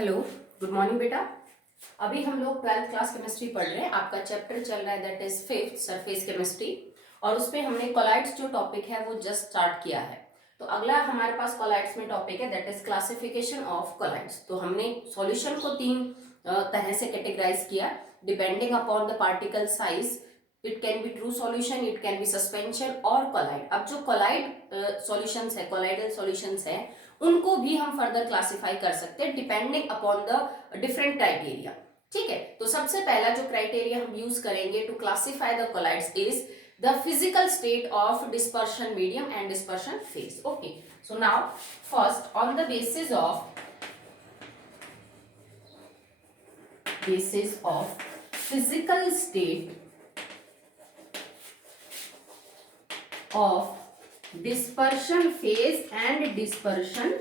Hello, good morning बेटा। अभी हम लोग 12th क्लास केमिस्ट्री पढ़ रहे हैं। आपका चैप्टर चल रहा है that is 5th surface chemistry, और उसमें हमने कोलाइड्स जो टॉपिक है वो जस्ट स्टार्ट किया है। तो अगला हमारे पास कोलाइड्स में टॉपिक है that is classification of colloids. तो हमने सॉल्यूशन को तीन तरह से कैटेगराइज किया depending upon the particle size. It can be true solution, it can be suspension और कोलाइड। अब जो कोलाइड सॉल्यूशंस है, कोलाइडल सॉल्यूशंस है, उनको भी हम फर्दर क्लासिफाई कर सकते हैं depending upon the different criteria. ठीक है, तो सबसे पहला जो क्राइटेरिया हम यूज करेंगे to classify the colloids is the physical state of dispersion medium and dispersion phase. Okay, so now first on the basis of physical state of dispersion phase and dispersion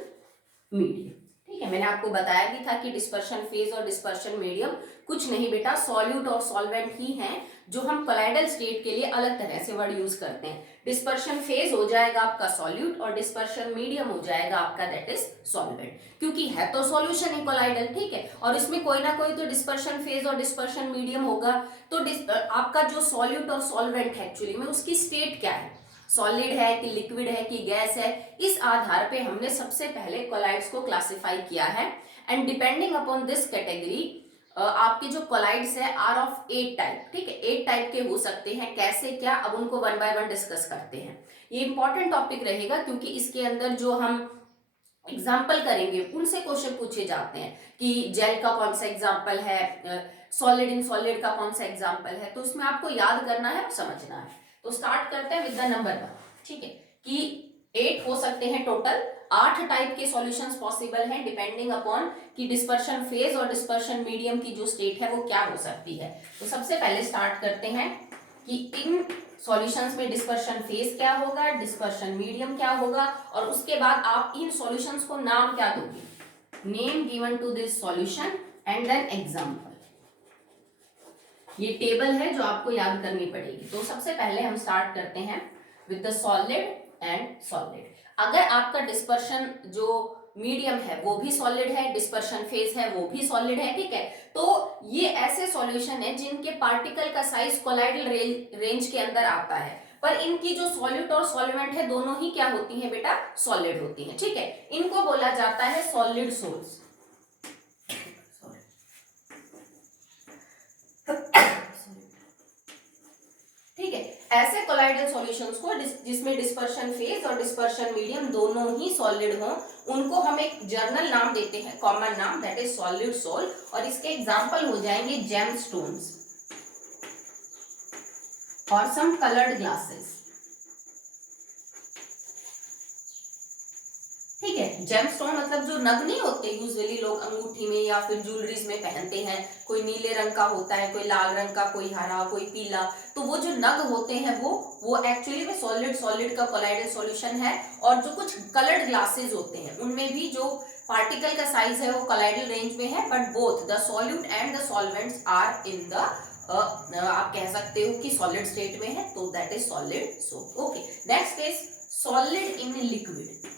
medium. ठीक है, मैंने आपको बताया भी था कि dispersion phase और dispersion medium कुछ नहीं बेटा, सॉल्यूट और सॉल्वेंट ही हैं जो हम कोलाइडल स्टेट के लिए अलग तरह से वर्ड यूज करते हैं। डिस्पर्शन फेज हो जाएगा आपका सॉल्यूट और डिस्पर्शन मीडियम हो जाएगा आपका दैट इज सॉल्वेंट, क्योंकि है तो सॉल्यूशन है कोलाइडल। ठीक है, और इसमें कोई ना कोई तो डिस्पर्शन फेज और डिस्पर्शन मीडियम होगा। तो आपका जो सॉल्यूट और सॉल्वेंट है एक्चुअली में उसकी स्टेट क्या है, सॉलिड है कि लिक्विड है कि गैस है, इस आधार पे हमने सबसे पहले कोलाइड्स को क्लासिफाई किया है। And depending upon this category आपके जो कोलाइड्स है आर ऑफ 8 टाइप। ठीक है, 8 टाइप के हो सकते हैं, कैसे क्या अब उनको वन बाय वन डिस्कस करते हैं। ये इंपॉर्टेंट टॉपिक रहेगा क्योंकि इसके अंदर जो हम एग्जाम्पल करेंगे उनसे क्वेश्चन पूछे जाते हैं कि जेल का कौन सा एग्जाम्पल है, सॉलिड इन सॉलिड का कौन सा एग्जाम्पल है, तो उसमें आपको याद करना है और समझना है। तो स्टार्ट करते हैं विद द नंबर 1। ठीक है, कि 8 हो सकते हैं टोटल, 8 टाइप के सॉल्यूशंस पॉसिबल हैं डिपेंडिंग अपॉन कि डिस्पर्शन फेज और डिस्पर्शन मीडियम की जो स्टेट है वो क्या हो सकती है। तो सबसे पहले स्टार्ट करते हैं कि इन सॉल्यूशंस में डिस्पर्शन फेज क्या होगा, डिस्पर्शन मीडियम क्या होगा, और उसके बाद आप इन सॉल्यूशंस को नाम क्या दोगे, name given to this solution and then example. ये टेबल है जो आपको याद करनी पड़ेगी। तो सबसे पहले हम स्टार्ट करते हैं with the solid and solid. अगर आपका डिस्पर्शन जो मीडियम है वो भी सॉलिड है, डिस्पर्शन फेज है वो भी सॉलिड है, ठीक है, तो ये ऐसे सॉल्यूशन है जिनके पार्टिकल का साइज कोलाइडल रेंज के अंदर आता है, पर इनकी जो सॉल्यूट और सॉल्वेंट है दोनों ही क्या होती हैं बेटा, सॉलिड होती हैं। ठीक है, इनको बोला जाता है सॉलिड सोल्स। ठीक है, ऐसे कोलाइडल सॉल्यूशंस को जिसमें डिस्पर्शन फेज और डिस्पर्शन मीडियम दोनों ही सॉलिड हों, उनको हम एक जर्नल नाम देते हैं, कॉमन नाम, दैट इज सॉलिड सोल, और इसके एग्जांपल हो जाएंगे जेमस्टोन्स और सम कलर्ड ग्लासेस। ठीक है, जेमस्टोन मतलब जो नग नहीं होते यूजुअली लोग अंगूठी में या फिर ज्वेलरीज में पहनते हैं, कोई नीले रंग का होता है, कोई लाल रंग का, कोई हरा, कोई पीला, तो वो जो नग होते हैं वो एक्चुअली में सॉलिड का कोलाइडल सॉल्यूशन है। और जो कुछ कलर्ड ग्लासेस होते हैं उनमें भी जो पार्टिकल का साइज है वो कोलाइडल रेंज में है, but both the solute and the solvents are in the आप कह सकते हो कि सॉलिड स्टेट में है, तो that is solid soap. Okay, next is solid in liquid.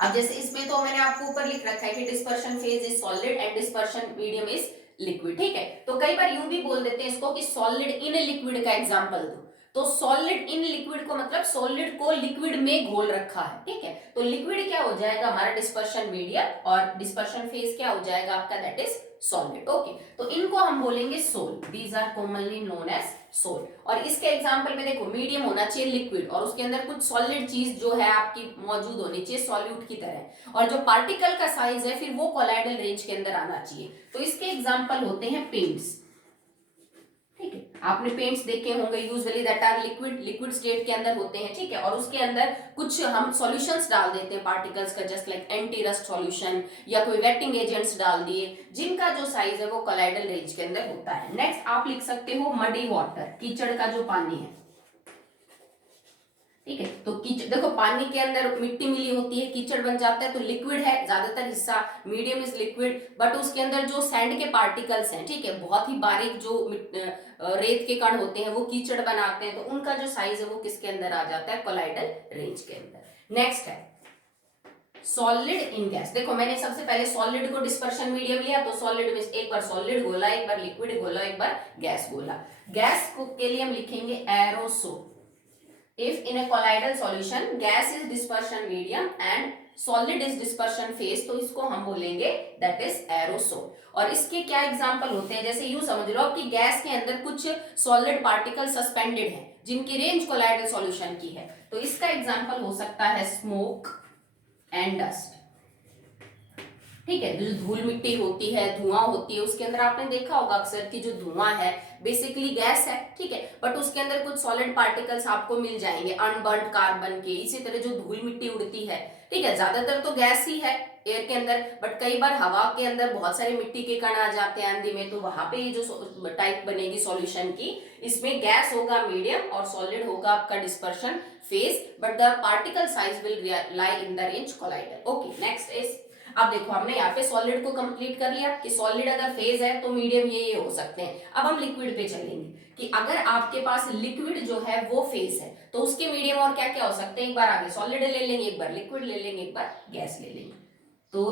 अब जैसे इसमें तो मैंने आपको ऊपर लिख रखा है कि dispersion phase is solid and dispersion medium is liquid. ठीक है, तो कई बार यूं भी बोल देते हैं इसको कि सॉलिड इन लिक्विड का एग्जांपल दो। तो सॉलिड इन लिक्विड को मतलब सॉलिड को लिक्विड में घोल रखा है। ठीक है, तो लिक्विड क्या हो जाएगा हमारा, डिस्पर्शन मीडियम, और डिस्पर्शन फेज क्या हो जाएगा आपका, दैट इज सॉलिड। ओके, तो इनको हम बोलेंगे sol, these are commonly known as sol. और इसके एग्जांपल में देखो मीडियम होना चाहिए लिक्विड, और उसके अंदर कुछ सॉलिड चीज जो है आपकी मौजूद होनी चाहिए सॉल्यूट की तरह, और जो पार्टिकल का साइज है फिर वो कोलाइडल रेंज के अंदर आना चाहिए। तो इसके एग्जांपल होते हैं पेंट्स। ठीक है, आपने पेंट्स देखे होंगे usually that are liquid state के अंदर होते हैं। ठीक है, और उसके अंदर कुछ हम सॉल्यूशंस डाल देते हैं पार्टिकल्स का, just like anti rust solution या कोई वेटिंग एजेंट्स डाल दिए, जिनका जो साइज है वो कोलाइडल रेंज के अंदर होता है। नेक्स्ट आप लिख सकते हो मडी वाटर, कीचड़ का जो पानी है। ठीक है, तो कीचड़ देखो, पानी के अंदर मिट्टी मिली होती है, कीचड़ बन जाता है, तो लिक्विड है ज्यादातर हिस्सा, मीडियम इज लिक्विड, बट उसके अंदर जो सैंड के पार्टिकल्स हैं, ठीक है, बहुत ही बारीक जो रेत के कण होते हैं वो कीचड़ बनाते हैं, तो उनका जो साइज है वो किसके अंदर आ जाता है, कोलाइडल रेंज के अंदर। नेक्स्ट है सॉलिड इन गैस। देखो मैंने सबसे पहले सॉलिड को डिस्पर्शन मीडियम लिया, तो सॉलिड में एक बार सॉलिड घोला, एक बार लिक्विड घोला, एक बार गैस घोला। गैस को के लिए हम लिखेंगे aerosol. If in a colloidal solution gas is dispersion medium and solid is dispersion phase, तो इसको हम बोलेंगे that is aerosol। और इसके क्या एग्जाम्पल होते हैं, जैसे यूं समझ लो कि गैस के अंदर कुछ सॉलिड पार्टिकल सस्पेंडेड हैं जिनकी रेंज कोलाइडल सॉल्यूशन की है, तो इसका एग्जाम्पल हो सकता है स्मोक एंड डस्ट। ठीक है, जो धूल मिट्टी होती है, धुआं होती है, उसके अंदर आपने देखा होगा अक्सर कि जो धुआं है बेसिकली गैस है। ठीक है, बट उसके अंदर कुछ सॉलिड पार्टिकल्स आपको मिल जाएंगे अनबर्न्ड कार्बन के। इसी तरह जो धूल मिट्टी उड़ती है, ठीक है, ज्यादातर तो गैस ही है एयर के अंदर, बट कई बार हवा के अंदर बहुत सारे मिट्टी के कण आ जाते हैं आंधी में, तो वहां पे ये जो टाइप बनेगी सॉल्यूशन की, इसमें गैस होगा मीडियम और सॉलिड होगा आपका dispersion phase, but the particle size will lie in the range colloidal. Okay, next is, अब देखो हमने यहाँ पे सॉलिड को कंप्लीट कर लिया कि सॉलिड अगर फेज है तो मीडियम ये हो सकते हैं। अब हम लिक्विड पे चलेंगे कि अगर आपके पास लिक्विड जो है वो फेज है तो उसके मीडियम और क्या क्या हो सकते हैं। एक बार आगे सॉलिड ले लेंगे, एक बार लिक्विड ले लेंगे, एक बार गैस ले लेंगे। तो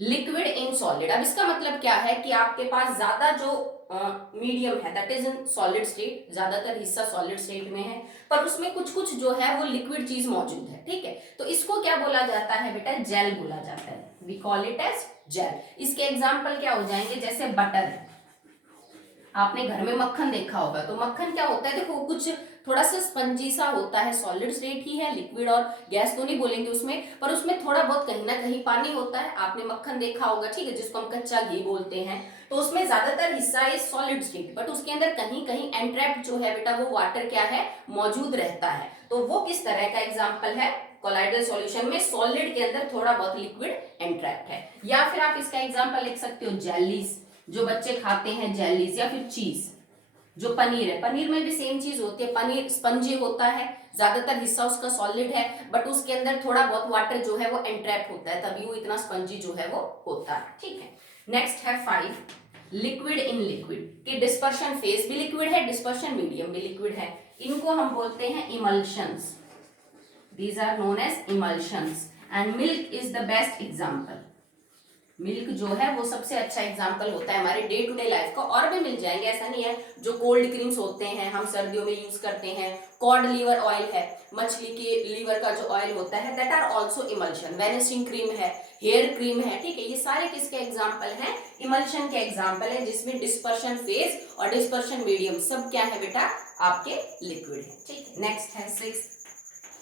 लिक्विड इन सॉलिड, अब इसका मतलब क्या है कि आपके पास ज्यादा जो मीडियम है that is in solid state, ज्यादातर हिस्सा सॉलिड स्टेट में है, पर उसमें कुछ कुछ जो है वो लिक्विड चीज मौजूद है। ठीक है, तो इसको क्या बोला जाता है बेटा, जेल बोला जाता है। We call it as gel. इसके एग्जाम्पल क्या हो जाएंगे, जैसे बटर है, आपने घर में मक्खन देखा होगा, तो मक्खन क्या होता है, देखो कुछ थोड़ा सा स्पंजी सा होता है, सॉलिड स्टेट ही है, लिक्विड और गैस तो नहीं बोलेंगे उसमें, पर उसमें थोड़ा बहुत कहीं ना कहीं पानी होता है। आपने मक्खन देखा होगा, ठीक है, जिसको हम कच्चा घी बोलते हैं, तो उसमें ज्यादातर हिस्सा है सॉलिड स्टेट, बट उसके अंदर कहीं कहीं एंट्रैप्ड जो है बेटा वो वाटर क्या है, मौजूद रहता है। तो वो किस तरह का एग्जाम्पल है, कोलाइडल सॉल्यूशन में सॉलिड के अंदर थोड़ा बहुत लिक्विड एंट्रैप्ड है। या फिर आप इसका एग्जाम्पल लिख सकते हो जेलीज, जो बच्चे खाते हैं जेलीज, या फिर चीज, जो पनीर है, पनीर में भी सेम चीज होती है, पनीर स्पंजी होता है, ज्यादातर हिस्सा उसका सॉलिड है, बट उसके अंदर थोड़ा बहुत वाटर जो है वो एंट्रैप होता है, तभी वो इतना स्पंजी जो है वो होता है। ठीक है, नेक्स्ट है 5, लिक्विड इन लिक्विड, कि डिस्पर्शन फेज भी लिक्विड है, डिस्पर्शन मीडियम भी लिक्विड है। इनको हम बोलते हैं emulsions, these are known as emulsions, and milk is the best example. Milk जो है वो सबसे अच्छा एग्जाम्पल होता है हमारे डे टू डे लाइफ का। और भी मिल जाएंगे, ऐसा नहीं है, जो कोल्ड क्रीम्स होते हैं हम सर्दियों में यूज करते हैं, कॉड लीवर ऑयल है, मछली के लीवर का जो ऑयल होता है, that are also emulsion. Vanishing cream है, हेयर क्रीम है, ठीक है, ये सारे किसके एग्जाम्पल हैं, इमल्शन के एग्जाम्पल है, जिसमें डिस्पर्शन फेज और डिस्पर्शन मीडियम सब क्या है बेटा, आपके लिक्विड है। ठीक है, नेक्स्ट है 6,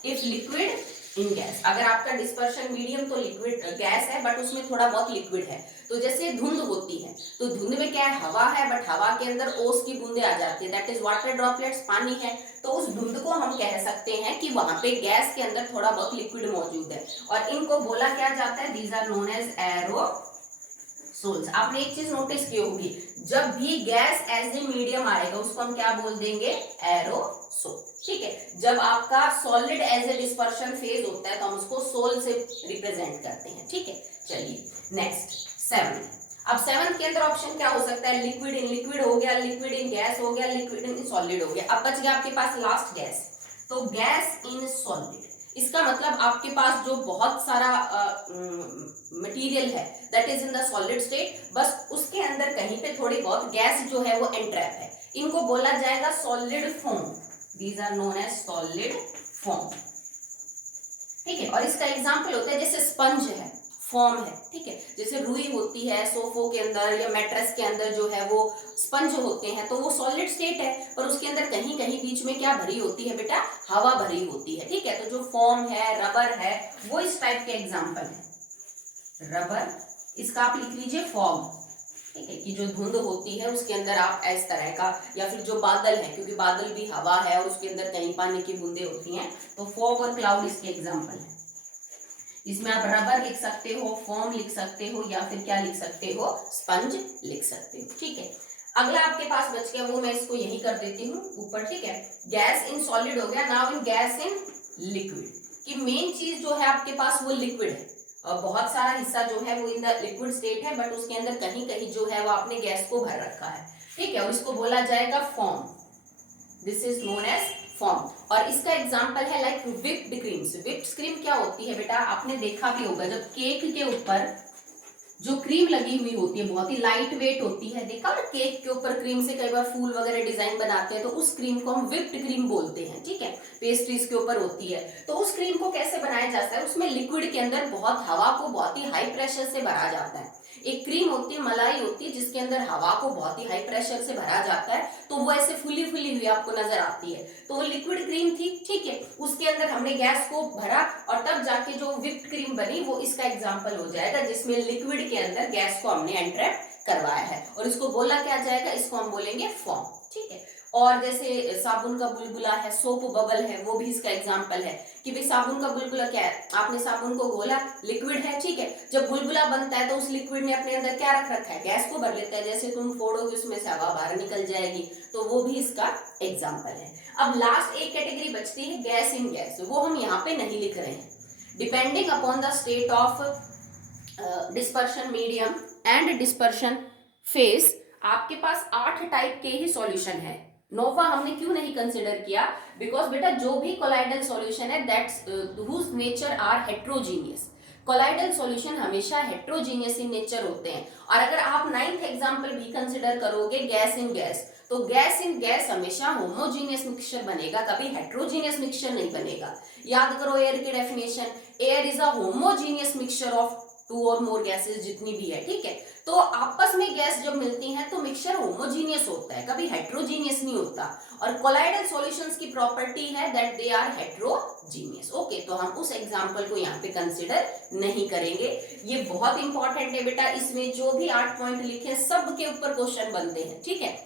इफ लिक्विड इन गैस, अगर आपका डिस्पर्शन मीडियम तो लिक्विड गैस है, बट उसमें थोड़ा बहुत लिक्विड है, तो जैसे धुंध होती है, तो धुंध में क्या है, हवा है, बट हवा के अंदर ओस की बूंदें आ जाती है, दैट इज वाटर ड्रॉपलेट्स, पानी है, तो उस धुंध को हम कह सकते हैं कि वहां पे गैस के अंदर थोड़ा बहुत लिक्विड मौजूद है, और इनको बोला क्या जाता है, these are known as aerosols. आपने एक चीज नोटिस की होगी, जब भी गैस एज ए मीडियम आएगा उसको हम क्या बोल देंगे, एरोसोल। ठीक है, जब आपका solid as a dispersion phase होता है तो हम उसको सोल से रिप्रेजेंट करते हैं। ठीक है, चलिए नेक्स्ट 7। अब 7 के अंदर ऑप्शन क्या हो सकता है, लिक्विड इन लिक्विड हो गया, लिक्विड इन गैस हो गया, लिक्विड इन सॉलिड हो गया। अब बच गया आपके पास लास्ट गैस, तो गैस इन सॉलिड, इसका मतलब आपके पास जो बहुत सारा मटेरियल है that is in the solid state, बस उसके अंदर कहीं पे थोड़ी बहुत गैस जो है वो एंट्रैप है, इनको बोला जाएगा solid form, these are known as solid form। ठीक है, और इसका एग्जांपल होता है जैसे स्पंज है, फॉर्म है, ठीक है, जैसे रुई होती है सोफों के अंदर या मैट्रेस के अंदर जो है वो स्पंज होते हैं, तो वो सॉलिड स्टेट है, पर उसके अंदर कहीं कहीं बीच में क्या भरी होती है बेटा, हवा भरी होती है। ठीक है, तो जो फॉर्म है, रबर है, वो इस टाइप के एग्जाम्पल है। रबर, इसका आप लिख लीजिए फॉर्म। ठीक है, कि जो धुंध होती है उसके अंदर आप इस तरह का, या फिर जो बादल है, क्योंकि बादल भी हवा है और उसके अंदर कहीं पानी की बूंदें होती हैं, तो फॉग और क्लाउड इसके एग्जांपल है। इसमें आप रबर लिख सकते हो, फॉर्म लिख सकते हो, या फिर क्या लिख सकते हो, स्पंज लिख सकते हो। ठीक है, अगला आपके पास बच गया, वो मैं इसको यही कर देती हूँ ऊपर। ठीक है, गैस इन सॉलिड हो गया, now in gas in liquid, कि मेन चीज जो है आपके पास वो लिक्विड है, और बहुत सारा हिस्सा जो है वो इन द लिक्विड स्टेट है, बट उसके अंदर कहीं कहीं जो है वो आपने गैस को भर रखा है। ठीक है, और इसको बोला जाएगा foam, this is known as foam. और इसका एग्जांपल है like whipped creams. Whipped cream क्या होती है बेटा, आपने देखा भी होगा जब केक के ऊपर जो क्रीम लगी हुई होती है बहुत ही लाइट वेट होती है, देखा ना केक के ऊपर क्रीम से कई बार फूल वगैरह डिजाइन बनाते हैं, तो उस क्रीम को हम व्हिप्ड क्रीम बोलते हैं, ठीक है, पेस्ट्रीज के ऊपर होती है। तो उस क्रीम को कैसे बनाया जाता है, उसमें लिक्विड के अंदर बहुत हवा को बहुत ही हाई प्रेशर से भरा जाता है। एक क्रीम होती है, मलाई होती है, जिसके अंदर हवा को बहुत ही हाई प्रेशर से भरा जाता है, तो वो ऐसे फुली फुली हुई आपको नजर आती है। तो वो लिक्विड क्रीम थी, ठीक है, उसके अंदर हमने गैस को भरा और तब जाके जो व्हिप्ड क्रीम बनी वो इसका एग्जांपल हो जाएगा, जिसमें लिक्विड के अंदर गैस को हमने एंट्रैप करवाया है, और इसको बोला क्या जाएगा, इसको हम बोलेंगे फॉर्म, ठीक है। और जैसे साबुन का बुलबुला है, सोप बबल है, वो भी इसका एग्जांपल है कि भाई साबुन का बुलबुला क्या है, आपने साबुन को घोला, लिक्विड है, ठीक है, जब बुलबुला बनता है तो उस लिक्विड ने अपने अंदर क्या रख रखा है, गैस को भर लेता है, जैसे तुम फोड़ोगे उसमें से हवा बाहर निकल जाएगी, तो वो भी इसका एग्जांपल है। अब लास्ट एक कैटेगरी बचती है गैस इन गैस, वो हम यहाँ पे नहीं लिख रहे हैं। Depending upon the state of dispersion medium and dispersion face, आपके पास 8 टाइप के ही सॉल्यूशन है। नोवा हमने क्यों नहीं कंसिडर किया, बिकॉज बेटा जो भी कोलाइडल सॉल्यूशन है that's whose nature are heterogeneous. Colloidal solution हमेशा हेट्रोजीनियस इन नेचर होते हैं। और अगर आप 9th एग्जांपल भी कंसिडर करोगे गैस इन गैस, तो गैस इन गैस हमेशा होमोजीनियस मिक्सचर बनेगा, कभी हेट्रोजीनियस मिक्सचर नहीं बनेगा। याद करो एयर की definition, air is a homogeneous mixture of 2 और मोर गैसेस, जितनी भी है, ठीक है। तो आपस में गैस जब मिलती हैं तो मिक्सचर होमोजीनियस होता है, कभी हेट्रोजीनियस नहीं होता। और कोलाइडल सॉल्यूशंस की प्रॉपर्टी है that they are heterogeneous. Okay, तो हम उस एग्जांपल को यहाँ पे कंसिडर नहीं करेंगे। ये बहुत इंपॉर्टेंट है बेटा, इसमें जो भी 8 पॉइंट लिखे सब के ऊपर क्वेश्चन बनते हैं, ठीक है।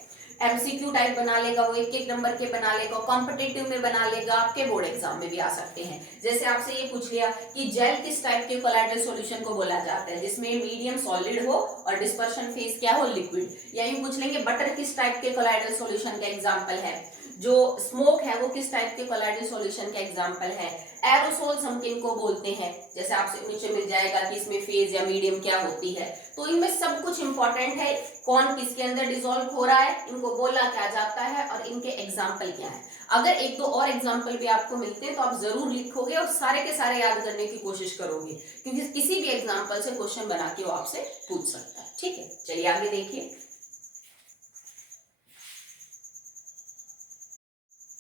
एमसीक्यू टाइप बना लेगा, वो एक एक नंबर के बना लेगा, कॉम्पिटिटिव में बना लेगा, आपके बोर्ड एग्जाम में भी आ सकते हैं। जैसे आपसे ये पूछ लिया कि जेल किस टाइप के कोलाइडल सॉल्यूशन को बोला जाता है, जिसमें मीडियम सॉलिड हो और डिस्पर्शन फेज क्या हो, लिक्विड। या यूं पूछ लेंगे बटर किस टाइप के कोलाइडल सॉल्यूशन का एग्जांपल है, जो स्मोक है वो किस टाइप के कोलाइडल सॉल्यूशन का एग्जांपल है। एरोसोल्स हम किनको बोलते हैं, जैसे आपसे नीचे मिल जाएगा कि इसमें फेज या मीडियम क्या होती है। तो इनमें सब कुछ इंपॉर्टेंट है, कौन किसके अंदर डिसॉल्व हो रहा है, इनको बोला क्या जाता है और इनके एग्जाम्पल क्या है। अगर एक दो और एग्जाम्पल भी आपको मिलते हैं तो आप जरूर लिखोगे और सारे के सारे याद करने की कोशिश करोगे, क्योंकि किसी भी एग्जाम्पल से क्वेश्चन बना के वो आपसे पूछ सकता है, ठीक है। चलिए आगे देखिए,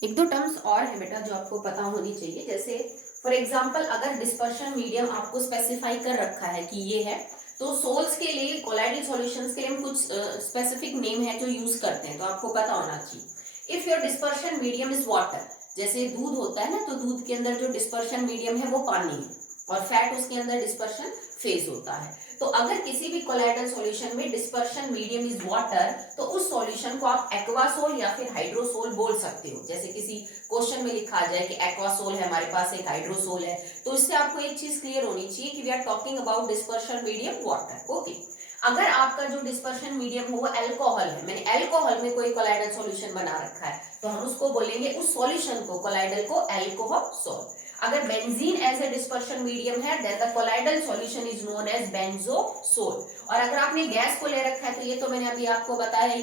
एक दो टर्म्स और है बेटा जो आपको पता होनी चाहिए। जैसे फॉर एग्जांपल अगर डिस्पर्शन मीडियम आपको स्पेसिफाई कर रखा है कि ये है, तो सोल्स के लिए, कोलाइडल सॉल्यूशंस के लिए हम कुछ स्पेसिफिक नेम है जो यूज करते हैं, तो आपको पता होना चाहिए। If your dispersion medium is water, जैसे दूध होता है ना, तो दूध के अंदर जो डिस्पर्शन मीडियम है वो पानी है, और फैट उसके अंदर डिस्पर्शन फेज होता है। तो अगर किसी भी कोलाइडल सॉल्यूशन में डिस्पर्शन मीडियम इज वाटर, तो उस सॉल्यूशन को आप एक्वासोल या फिर हाइड्रोसोल बोल सकते हो। जैसे किसी क्वेश्चन में लिखा जाए कि एक्वासोल है हमारे पास, एक हाइड्रोसोल है, तो इससे आपको एक चीज क्लियर होनी चाहिए कि we are talking about dispersion medium water. Okay, अगर आपका जो डिस्पर्शन मीडियम हो वो अल्कोहल है, मैंने अल्कोहल में कोई कोलाइडल सॉल्यूशन बना रखा है, तो हम उसको बोलेंगे, उस सॉल्यूशन को, कोलाइडल को, अल्कोहल। अगर benzene as a dispersion medium है, then the colloidal solution is known as benzosol. और अगर आपने गैस को ले रखा है, तो ये तो मैंने अभी आपको बताया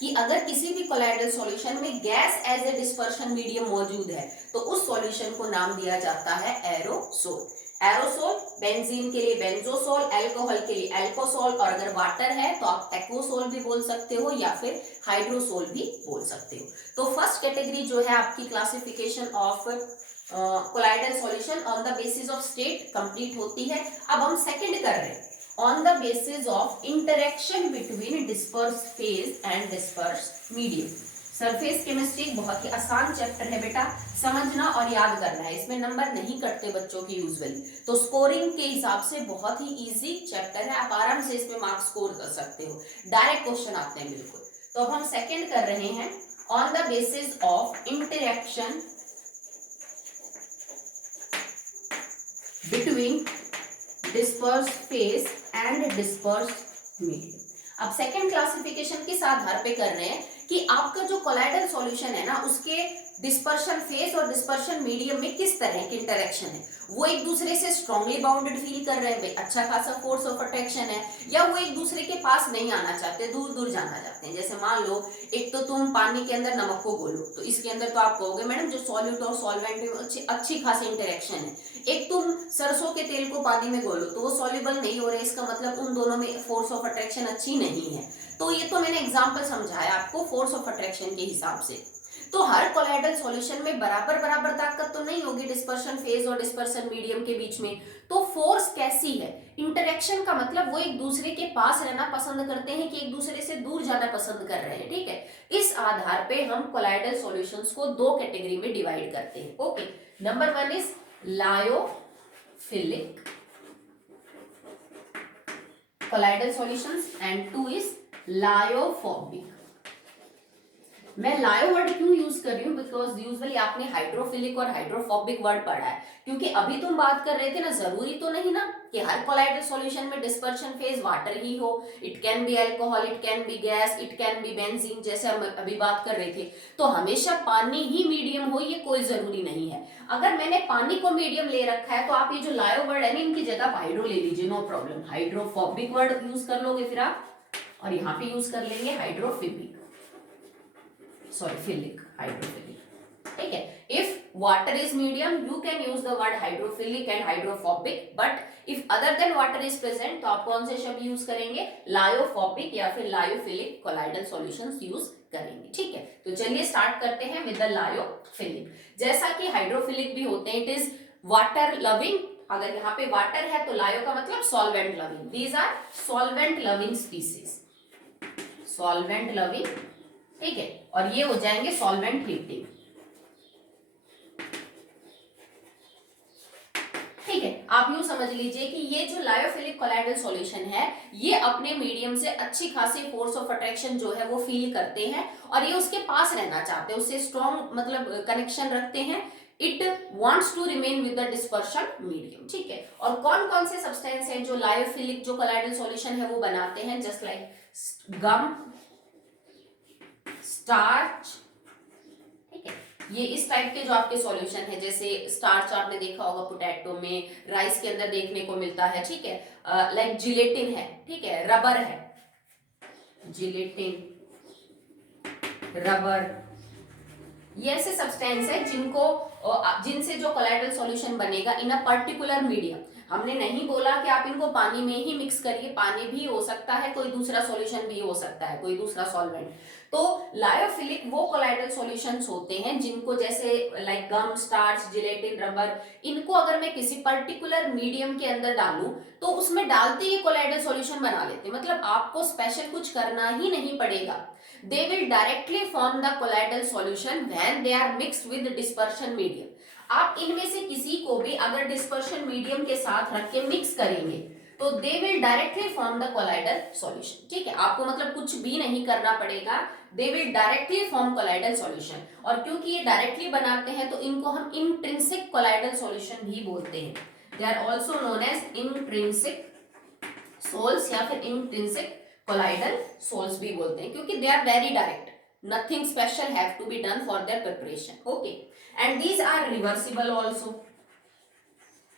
कि अगर किसी भी कोलाइडल सॉल्यूशन में gas as a dispersion medium मौजूद है, तो उस सॉल्यूशन को नाम दिया जाता है एरोसोल। एरोसोल, बेंजीन के लिए बेंजोसोल, अल्कोहल के लिए अल्कोसोल, और अगर वाटर है तो आप एक्वोसोल भी बोल सकते हो या फिर हाइड्रोसोल भी बोल सकते हो। तो फर्स्ट कैटेगरी जो है आपकी classification of colloidal solution on the basis of state complete होती है। अब हम सेकंड कर रहे हैं, on the basis of interaction between disperse phase and disperse medium. Surface chemistry बहुत ही आसान चैप्टर है बेटा, समझना और याद करना है, इसमें नंबर नहीं कटते बच्चों की यूजुअली, तो स्कोरिंग के हिसाब से बहुत ही इजी चैप्टर है, आप आराम से इसमें मार्क्स स्कोर कर सकते हो, डायरेक्ट क्वेश्चन आते हैं बिल्कुल। तो अब हम सेकंड कर रहे हैं, on the basis of interaction between disperse phase and disperse medium. अब सेकेंड क्लासिफिकेशन किस आधार पे कर रहे हैं कि आपका जो कोलाइडल सॉल्यूशन है ना, उसके डिस्पर्शन फेज और डिस्पर्शन मीडियम में किस तरह की इंटरेक्शन है, वो एक दूसरे से स्ट्रांगली बाउंडेड फील कर रहे हैं, भाई अच्छा खासा फोर्स ऑफ अट्रैक्शन है, या वो एक दूसरे के पास नहीं आना चाहते, दूर दूर जाना चाहते हैं। जैसे मान लो एक तो तुम पानी के अंदर नमक को घोलो, तो इसके अंदर तो आप कहोगे मैडम जो सॉल्यूट और सॉल्वेंट में अच्छी खासी इंटरेक्शन है। एक तुम सरसों के तेल को पानी में घोलो तो वो सॉल्युबल नहीं हो रहे, इसका मतलब उन दोनों में फोर्स ऑफ अट्रैक्शन अच्छी नहीं है। तो ये तो मैंने एग्जांपल समझाया आपको फोर्स ऑफ अट्रैक्शन के हिसाब से। तो हर कोलाइडल सॉल्यूशन में बराबर बराबर ताकत तो नहीं होगी डिस्पर्शन फेज और डिस्पर्शन मीडियम के बीच में। तो फोर्स कैसी है, इंटरेक्शन का मतलब वो एक दूसरे के पास रहना पसंद करते हैं कि एक दूसरे से दूर जाना पसंद कर रहे हैं, ठीक है। इस आधार पे हम कोलाइडल सॉल्यूशंस को दो कैटेगरी में डिवाइड करते हैं। Okay, number 1 is lyophilic colloidal solutions and 2 is lyophobic. मैं लायो वर्ड क्यों यूज कर रही हूँ, बिकॉज यूजुअली आपने हाइड्रोफिलिक और हाइड्रोफोबिक वर्ड पढ़ा है, क्योंकि अभी तुम बात कर रहे थे ना, जरूरी तो नहीं ना कि हर कोलाइडल सॉल्यूशन में डिस्पर्शन फेज वाटर ही हो। It can be alcohol, it can be gas, it can be benzene, जैसे हम अभी बात कर रहे थे। तो हमेशा पानी ही मीडियम हो ये कोई जरूरी नहीं है। अगर मैंने पानी को मीडियम ले रखा है तो आप ये जो लायो वर्ड है ना, इनकी जगह हाइड्रो ले लीजिए, no problem. Hydrophobic word use कर लोगे फिर आप, और यहाँ पे यूज कर लेंगे हाइड्रोफिलिक, सॉरी फिलिक, हाइड्रोफिलिक, ठीक है। If water is medium you can use the word hydrophilic and hydrophobic, but if other than water is present तो आप कौन से शब्द यूज करेंगे, लायोफोबिक या फिर लायोफिलिक कोलाइडल सॉल्यूशंस यूज करेंगे, ठीक है। तो चलिए स्टार्ट करते हैं विद द लायोफिलिक। जैसा कि हाइड्रोफिलिक भी होते हैं, इट इज वाटर लविंग। अगर यहाँ पे वाटर है तो लायो का मतलब solvent loving, these are solvent loving species, solvent loving, ठीक है। और ये हो जाएंगे सॉल्वेंट हीटिंग, ठीक है। आप यूं समझ लीजिए कि ये जो लायोफिलिक कोलाइडल सॉल्यूशन है, ये अपने मीडियम से अच्छी खासी फोर्स ऑफ अट्रैक्शन जो है वो फील करते हैं और ये उसके पास रहना चाहते हैं, उससे स्ट्रॉन्ग मतलब कनेक्शन रखते हैं। It wants to remain with the dispersion medium, ठीक है। और कौन कौन से सब्सटेंस हैं जो लायोफिलिक जो कोलाइडल सॉल्यूशन है वो बनाते हैं, जस्ट लाइक गम, स्टार्च, ठीक है। ये इस टाइप के जो आपके सॉल्यूशन है, जैसे स्टार्च आपने देखा होगा पोटैटो में, राइस के अंदर देखने को मिलता है, ठीक है। लाइक जिलेटिन है, ठीक है, रबर है, जिलेटिन, रबर, ये ऐसे सब्सटेंस है जिनसे जो कोलाइडल सॉल्यूशन बनेगा इन अ पर्टिकुलर मीडियम। हमने नहीं बोला कि आप इनको पानी में ही मिक्स करिए, पानी भी हो सकता है, कोई दूसरा सॉल्यूशन भी हो सकता है, कोई दूसरा सॉल्वेंट। तो लायोफिलिक वो कोलाइडल सॉल्यूशंस होते हैं जिनको जैसे लाइक गम, स्टार्च, जिलेटिन, रबर, इनको अगर मैं किसी पर्टिकुलर मीडियम के अंदर डालूं तो उसमें डालते ही कोलाइडल सॉल्यूशन बना लेते हैं। मतलब आपको स्पेशल कुछ करना ही नहीं पड़ेगा। They will directly form the colloidal solution when they are mixed with dispersion medium. आप इनमें से किसी को भी अगर डिस्पर्शन मीडियम के साथ रख के मिक्स करेंगे तो they will directly form the colloidal solution, ठीक है। आपको मतलब कुछ भी नहीं करना पड़ेगा, they will directly form colloidal solution. और क्योंकि ये डायरेक्टली बनाते हैं तो इनको हम इंट्रिंसिक कोलाइडल सॉल्यूशन भी बोलते हैं। They are also known as intrinsic sols या फिर इंट्रिंसिक कोलाइडल सोल्स भी बोलते हैं, क्योंकि they are very direct, nothing special have to be done for their preparation, okay. And these are reversible also.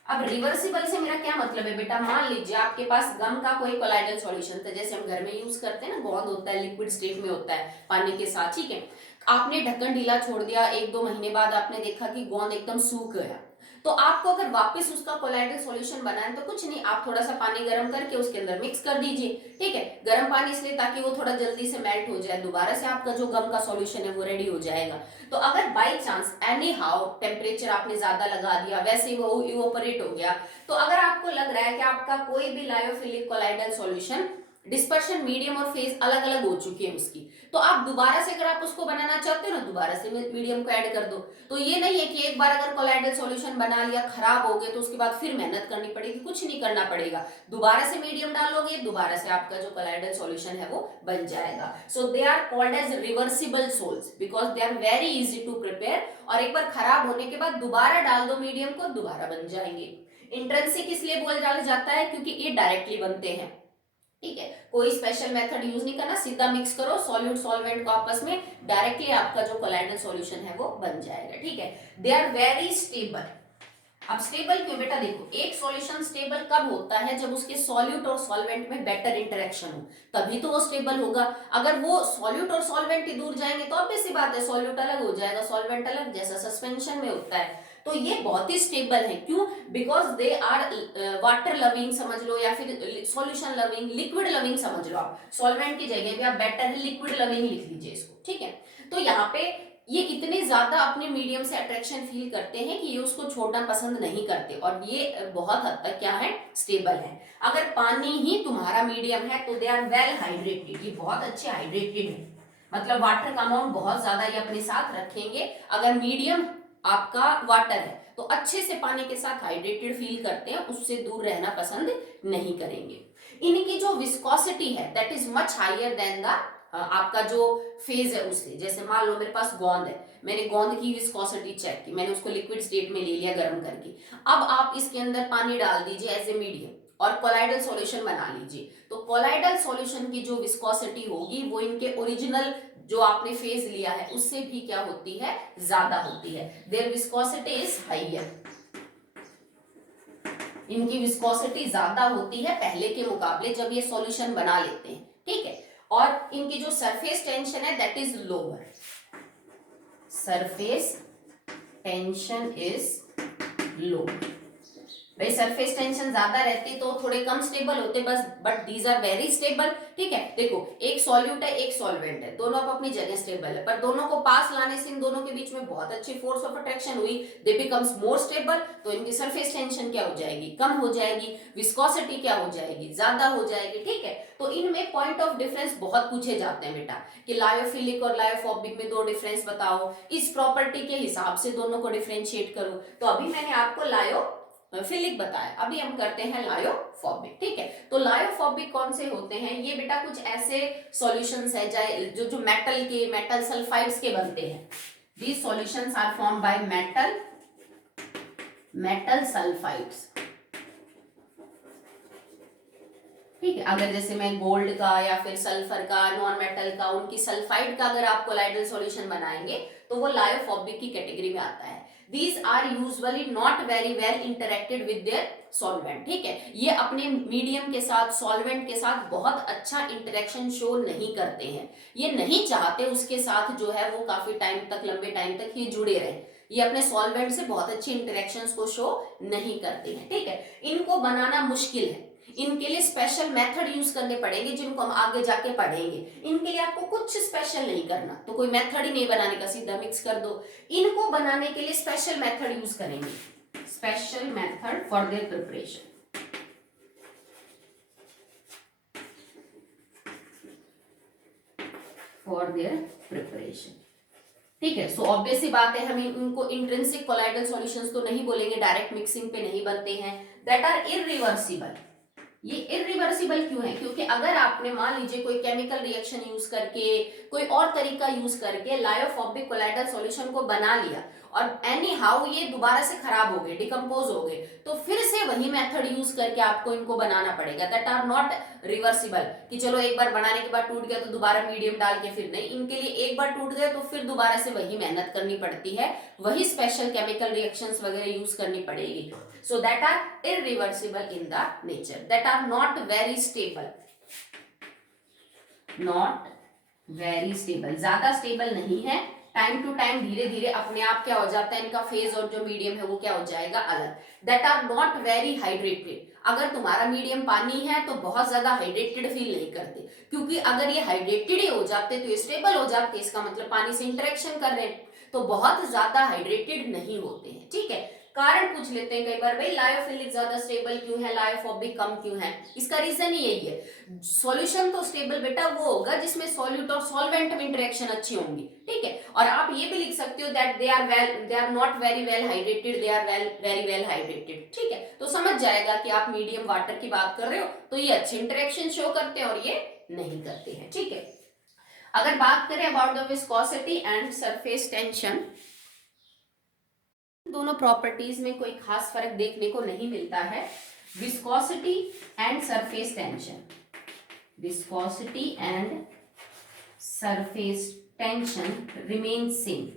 अब रिवर्सिबल से मेरा क्या मतलब है बेटा, मान लीजिए आपके पास गम का कोई कोलाइडल सॉल्यूशन था, जैसे हम घर में यूज करते हैं ना, गोंद होता है, लिक्विड स्टेट में होता है पानी के साथ, ठीक है। आपने ढक्कन ढीला छोड़ दिया, 1-2 महीने बाद आपने देखा कि गोंद एकदम सूख गया, तो आपको अगर वापस उसका कोलाइडल सॉल्यूशन बनाना है तो कुछ नहीं, आप थोड़ा सा पानी गर्म करके उसके अंदर मिक्स कर दीजिए, ठीक है। गर्म पानी इसलिए ताकि वो थोड़ा जल्दी से मेल्ट हो जाए, दोबारा से आपका जो गम का सॉल्यूशन है वो रेडी हो जाएगा। तो अगर by chance any how temperature आपने ज्यादा लगा दिया, वैसे वो इवोपरेट हो गया, तो अगर आपको लग रहा है कि आपका कोई भी lyophilic colloidal solution dispersion medium और फेज अलग अलग हो चुकी है उसकी, तो आप दोबारा से अगर आप उसको बनाना चाहते हो ना, दोबारा से मीडियम को ऐड कर दो। तो ये नहीं है कि एक बार अगर कोलाइडल सॉल्यूशन बना लिया, खराब हो गए, तो उसके बाद फिर मेहनत करनी पड़ेगी, कुछ नहीं करना पड़ेगा, दोबारा से मीडियम डालोगे, दोबारा से आपका जो कोलाइडल सॉल्यूशन है वो बन जाएगा। So they are called as reversible sols because they are very easy to prepare, और एक बार खराब होने के बाद दोबारा डाल दो मीडियम को, दोबारा बन जाएंगे। इंट्रिंसिक इसलिए बोला जाता है क्योंकि ये डायरेक्टली बनते हैं, ठीक है, कोई स्पेशल मेथड यूज नहीं करना, सीधा मिक्स करो सॉल्यूट सॉल्वेंट को आपस में, डायरेक्टली आपका जो कोलाइडल सॉल्यूशन है वो बन जाएगा। ठीक है, दे आर वेरी स्टेबल। अब स्टेबल क्यों बेटा, देखो एक सॉल्यूशन स्टेबल कब होता है, जब उसके सॉल्यूट और सॉल्वेंट में बेटर इंटरेक्शन हो, तभी तो वो स्टेबल होगा। अगर वो सॉल्यूट और सॉल्वेंट ही दूर जाएंगे तो ऑब्वियस सी बात है, सॉल्यूट अलग हो जाएगा सॉल्वेंट अलग, जैसा सस्पेंशन में होता है। तो ये बहुत ही स्टेबल है, क्यों? Because they are water loving समझ लो, या फिर सॉल्यूशन लविंग, लिक्विड लविंग समझ लो। आप सॉल्वेंट की जगह पे आप बेटर है लिक्विड लविंग लिख लीजिए इसको। ठीक है, तो यहाँ पे ये इतने ज्यादा अपने मीडियम से अट्रैक्शन फील करते हैं कि ये उसको छोड़ना पसंद नहीं करते, और ये बहुत हद तक क्या है, स्टेबल है। अगर पानी ही तुम्हारा मीडियम है तो दे आर वेल हाइड्रेटेड, ये बहुत अच्छे हाइड्रेटेड है, मतलब वाटर का अमाउंट बहुत ज्यादा ये अपने साथ रखेंगे। अगर मीडियम आपका वाटर है तो अच्छे से पानी के साथ हाइड्रेटेड फील करते हैं, उससे दूर रहना पसंद नहीं करेंगे। इनकी जो विस्कोसिटी है that is much higher than the आपका जो फेज है उससे। जैसे मान लो मेरे पास गोंद है, मैंने गोंद की विस्कोसिटी चेक की, मैंने उसको लिक्विड स्टेट में ले लिया गर्म करके। अब आप इसके अंदर पानी डाल दीजिए एज ए मीडियम और कोलाइडल सॉल्यूशन बना लीजिए, तो कोलाइडल सॉल्यूशन की जो विस्कोसिटी होगी वो इनके ओरिजिनल जो आपने फेज लिया है उससे भी क्या होती है, ज्यादा होती है। देयर विस्कोसिटी इज हाइयर, इनकी विस्कोसिटी ज्यादा होती है पहले के मुकाबले जब ये सॉल्यूशन बना लेते हैं। ठीक है, और इनकी जो सरफेस टेंशन है that is lower, surface tension is low. भाई सरफेस टेंशन ज्यादा रहती तो थोड़े कम स्टेबल होते बस, but these are very stable. ठीक है, देखो एक सॉल्यूट है एक सॉल्वेंट है, दोनों अब अपनी जगह स्टेबल है, पर दोनों को पास लाने से इन दोनों के बीच में बहुत अच्छी फोर्स ऑफ अट्रैक्शन हुई, दे बिकम्स मोर स्टेबल, तो इनकी सरफेस टेंशन क्या हो जाएगी, कम हो जाएगी, विस्कोसिटी क्या हो जाएगी, ज्यादा हो जाएगी। ठीक है, तो इनमें पॉइंट ऑफ डिफरेंस बहुत पूछे जाते हैं बेटा, कि लायोफिलिक और लायोफोबिक में दो डिफरेंस बताओ, इस प्रॉपर्टी के हिसाब से दोनों को डिफरेंशिएट करो। तो अभी मैंने आपको लायोफिलिक बताया, अभी हम करते हैं लायोफोबिक। ठीक है, तो लायोफोबिक कौन से होते हैं, ये बेटा कुछ ऐसे सॉल्यूशंस है जो मेटल सल्फाइड्स के बनते हैं। These solutions are form by metal sulphides. ठीक है, अगर जैसे मैं गोल्ड का या फिर सल्फर का, नॉन मेटल का, उनकी सल्फाइड का अगर आप कोलाइडल सॉल्यूशन बनाएंगे तो वो लायोफोबिक की कैटेगरी में आता है। These are usually not very well interacted with their solvent। ठीक है, ये अपने मीडियम के साथ, सॉल्वेंट के साथ बहुत अच्छा इंटरेक्शन शो नहीं करते हैं, ये नहीं चाहते उसके साथ जो है वो काफी टाइम तक, लंबे टाइम तक ये जुड़े रहे, ये अपने सॉल्वेंट से बहुत अच्छी इंटरेक्शंस को शो नहीं करते हैं। ठीक है, इनको बनाना मुश्किल है, इनके लिए स्पेशल मेथड यूज करने पड़ेंगे जिनको हम आगे जाके पढ़ेंगे। इनके लिए आपको कुछ स्पेशल नहीं करना, तो कोई मेथड ही नहीं बनाने का, सीधा मिक्स कर दो। इनको बनाने के लिए स्पेशल मेथड यूज करेंगे, special method for their preparation. For their preparation. ठीक है, सो ऑब्वियस सी बात है, हम इनको इंट्रिंसिक कोलाइडल सॉल्यूशंस तो नहीं बोलेंगे, डायरेक्ट मिक्सिंग पे नहीं बनते हैं, दैट आर इरिवर्सिबल। ये इरिवर्सिबल क्यों है, क्योंकि अगर आपने मान लीजिए कोई केमिकल रिएक्शन यूज करके, कोई और तरीका यूज करके लायोफोबिक कोलाइडल सॉल्यूशन को बना लिया और एनी हाउ ये दोबारा से खराब हो गए, डिकम्पोज हो गए, तो फिर से वही मेथड यूज करके आपको इनको बनाना पड़ेगा। दैट आर नॉट रिवर्सिबल, कि चलो एक बार बनाने के बाद टूट गया तो दोबारा मीडियम डाल के, फिर नहीं, इनके लिए एक बार टूट गए तो फिर दोबारा से वही मेहनत करनी पड़ती है, वही स्पेशल केमिकल रिएक्शंस वगैरह यूज करनी पड़ेगी। So that are irreversible in the nature, that are not very stable, not very stable, ज्यादा स्टेबल नहीं है, टाइम टू टाइम धीरे धीरे अपने आप क्या हो जाता है, इनका फेज और जो मीडियम है वो क्या हो जाएगा, अलग। That are not very hydrated, अगर तुम्हारा मीडियम पानी है तो बहुत ज्यादा हाइड्रेटेड फील नहीं करते, क्योंकि अगर ये हाइड्रेटेड ही हो जाते तो ये स्टेबल हो जाते, इसका मतलब पानी से इंटरेक्शन कर रहे हैं, तो बहुत ज्यादा हाइड्रेटेड नहीं होते हैं। ठीक है, कारण पूछ लेते हैं कई बार, भाई लायोफिलिक ज्यादा स्टेबल क्यों है, लायोफोबिक कम क्यों है, इसका रीजन ही यही है, सॉल्यूशन तो स्टेबल बेटा वो होगा जिसमें सॉल्यूट और सॉल्वेंट में इंटरेक्शन अच्छी होंगी। ठीक है, और आप ये भी लिख सकते हो that they are not very well hydrated, they are very well hydrated. ठीक है, तो समझ जाएगा कि आप मीडियम वाटर की बात कर रहे हो तो ये अच्छे इंटरेक्शन शो करते हैं और ये नहीं करते हैं। ठीक है, अगर बात करें about the viscosity and surface tension, दोनों प्रॉपर्टीज में कोई खास फर्क देखने को नहीं मिलता है, viscosity and surface tension. viscosity and surface tension remains same।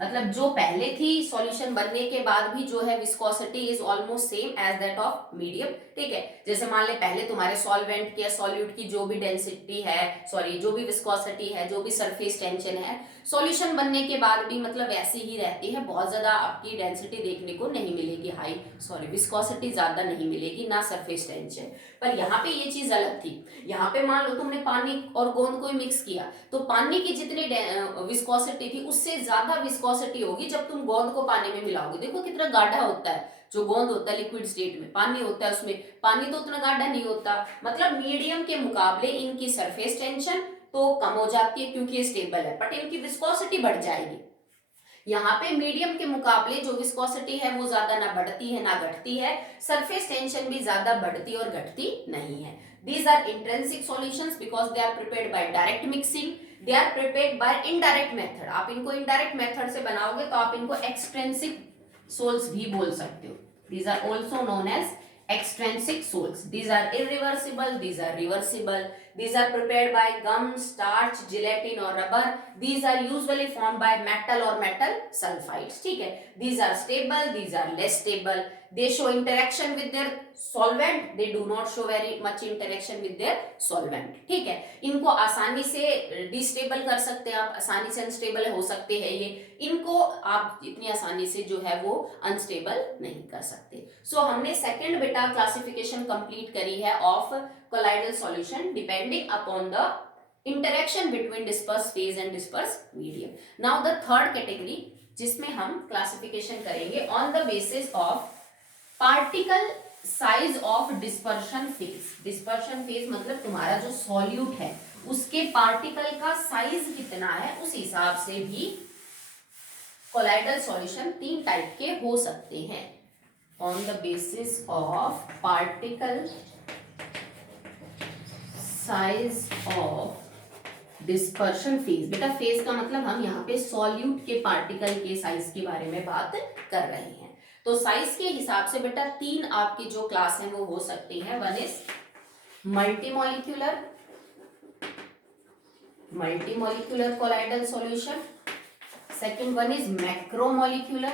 मतलब जो पहले थी सॉल्यूशन बनने के बाद भी जो है viscosity is almost same as that of medium. ठीक है, जैसे मान ले पहले तुम्हारे सॉल्वेंट की या सॉल्यूट की जो भी डेंसिटी है, सॉरी जो भी विस्कोसिटी है, जो भी सरफेस टेंशन है, सॉल्यूशन बनने के बाद भी मतलब ऐसी ही रहती है। बहुत ज्यादा आपकी डेंसिटी देखने को नहीं मिलेगी, विस्कोसिटी ज्यादा नहीं मिलेगी, ना सरफेस टेंशन। पर यहाँ पे ये चीज अलग थी। यहाँ पे मान लो तुमने पानी और गोंद को मिक्स किया, तो पानी की जितनी विस्कोसिटी थी उससे ज्यादा विस्कोसिटी होगी जब तुम गोंद को पानी में मिलाओगे। देखो कितना गाढ़ा होता है जो गोंद होता है लिक्विड स्टेट में, पानी होता है उसमें, पानी तो उतना गाढ़ा नहीं होता। मतलब मीडियम के मुकाबले इनकी सरफेस टेंशन तो कम हो जाती है क्योंकि ये स्टेबल है, बट इनकी विस्कोसिटी बढ़ जाएगी। यहाँ पे मीडियम के मुकाबले जो विस्कोसिटी है वो ज्यादा ना बढ़ती है ना घटती है, सरफेस टेंशन भी ज्यादा बढ़ती और घटती नहीं है। These are intrinsic solutions because they are prepared by direct mixing, they are prepared by indirect method। आप इनको indirect method से बनाओगे तो आप इनको extrinsic sols भी बोल सकते हो। These are also known as extrinsic sols। These are irreversible, these are reversible, these are prepared by gum, starch, gelatin or rubber। These are usually formed by metal or metal sulfides। ठीक है, these are stable, these are less stable, they show interaction with their solvent, they do not show very much interaction with their solvent। ठीक है, इनको आसानी से डिस्टेबल कर सकते हैं आप, आसानी से अनस्टेबल हो सकते हैं ये, इनको आप इतनी आसानी से जो है वो अनस्टेबल नहीं कर सकते। सो हमने सेकंड बेटा क्लासिफिकेशन कंप्लीट करी है of colloidal solution depending upon the interaction between dispersed phase and dispersed medium। now the third category जिसमें हम क्लासिफिकेशन करेंगे on the basis of particle size of dispersion phase। dispersion phase मतलब तुम्हारा जो solute है उसके पार्टिकल का size कितना है, उस हिसाब से भी कोलाइडल सॉल्यूशन तीन टाइप के हो सकते हैं। on the basis of particle size of dispersion phase. बेटा फेज का मतलब हम यहाँ पे सॉल्यूट के पार्टिकल के साइज के बारे में बात कर रहे हैं। तो साइज के हिसाब से बेटा तीन आपकी जो क्लास है वो हो सकती है। One is multimolecular colloidal solution, second one is macromolecular,